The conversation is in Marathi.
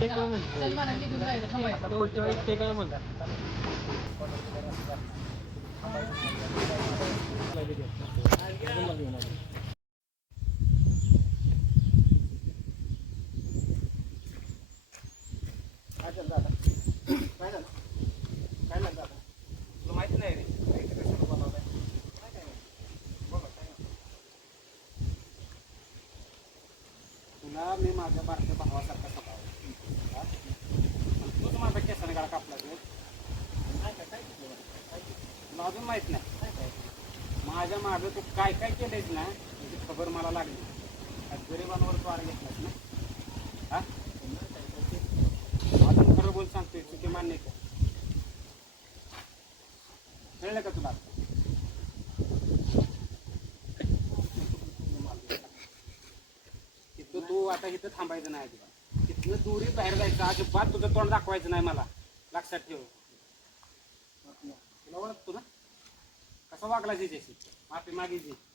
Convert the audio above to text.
ते काय म्हणतात ते काय म्हणतात माहिती नाही रे तुला मी माझ्या बारक्या भावासारखा स्वभाव तूच माझा केसाने गाळा कापला तुला अजून माहित नाही माझ्या मागं तू काय काय केलंयस ना याची खबर मला लागली गरिबांवर स्वार घेतलास ना हा अजून खरं बोल सांगतोय चुकी मान्य कर कळलं का तुला तिथं तू आता इथं थांबायचं नाही अजिबात तिथनं दुरी बाहेर जायचं अजिबात तुझं तोंड दाखवायचं नाही मला लक्षात ठेव तुला ओळखतो ना कसा वागला तिच्याशी माफी मागितली